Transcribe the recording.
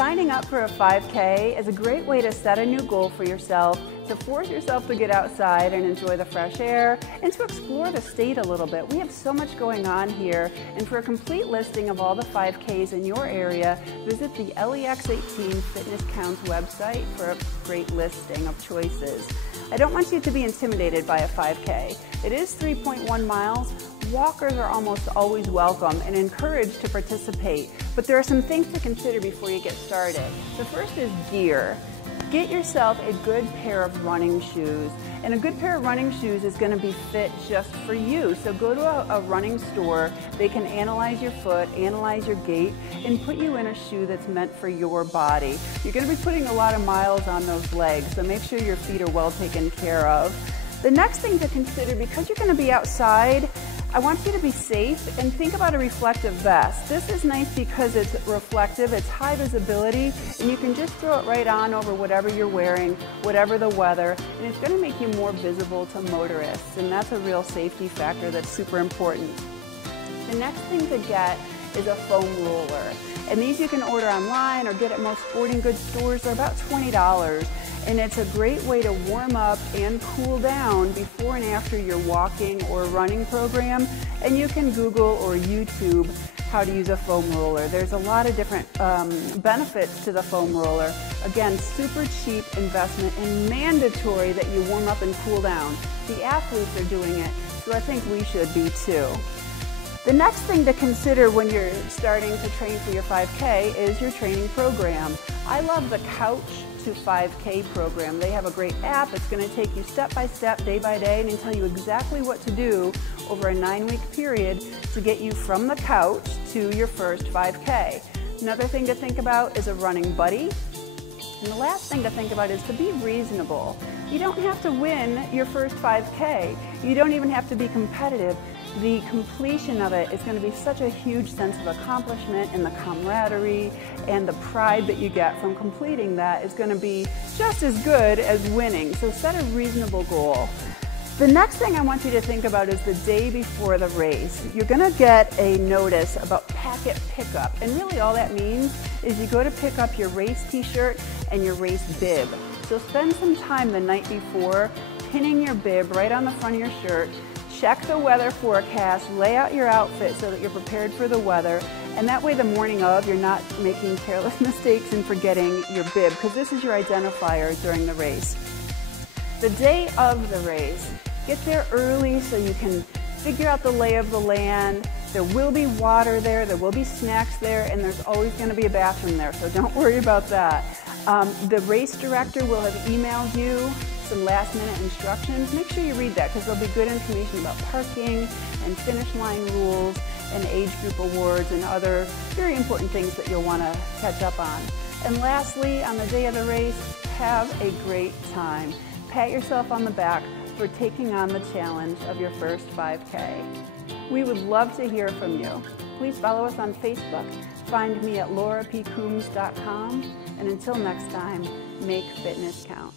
Signing up for a 5K is a great way to set a new goal for yourself, to force yourself to get outside and enjoy the fresh air, and to explore the state a little bit. We have so much going on here, and for a complete listing of all the 5Ks in your area, visit the LEX18 Fitness Counts website for a great listing of choices. I don't want you to be intimidated by a 5K. It is 3.1 miles. Walkers are almost always welcome and encouraged to participate, but there are some things to consider before you get started. The first is gear. Get yourself a good pair of running shoes, and a good pair of running shoes is going to be fit just for you. So go to a running store. They can analyze your foot, analyze your gait, and put you in a shoe that's meant for your body. You're going to be putting a lot of miles on those legs, so make sure your feet are well taken care of. The next thing to consider, because you're going to be outside, I want you to be safe and think about a reflective vest. This is nice because it's reflective, it's high visibility, and you can just throw it right on over whatever you're wearing, whatever the weather, and it's going to make you more visible to motorists, and that's a real safety factor that's super important. The next thing to get is a foam roller, and these you can order online or get at most sporting goods stores. They're about $20. And it's a great way to warm up and cool down before and after your walking or running program. And you can Google or YouTube how to use a foam roller. There's a lot of different benefits to the foam roller. Again, super cheap investment and mandatory that you warm up and cool down. The athletes are doing it, so I think we should be too. The next thing to consider when you're starting to train for your 5K is your training program. I love the Couch to 5K program. They have a great app. It's going to take you step by step, day by day, and tell you exactly what to do over a 9-week period to get you from the couch to your first 5K. Another thing to think about is a running buddy. And the last thing to think about is to be reasonable. You don't have to win your first 5K. You don't even have to be competitive. The completion of it is going to be such a huge sense of accomplishment, and the camaraderie and the pride that you get from completing that is going to be just as good as winning. So set a reasonable goal. The next thing I want you to think about is the day before the race. You're going to get a notice about packet pickup, and really all that means is you go to pick up your race t-shirt and your race bib. So spend some time the night before pinning your bib right on the front of your shirt. Check the weather forecast, lay out your outfit so that you're prepared for the weather, and that way the morning of you're not making careless mistakes and forgetting your bib, because this is your identifier during the race. The day of the race, get there early so you can figure out the lay of the land. There will be water there, there will be snacks there, and there's always going to be a bathroom there, so don't worry about that. The race director will have emailed you some last-minute instructions. Make sure you read that, because there'll be good information about parking and finish line rules and age group awards and other very important things that you'll want to catch up on. And lastly, on the day of the race, have a great time. Pat yourself on the back for taking on the challenge of your first 5K. We would love to hear from you. Please follow us on Facebook. Find me at laurapcoombs.com. And until next time, make fitness count.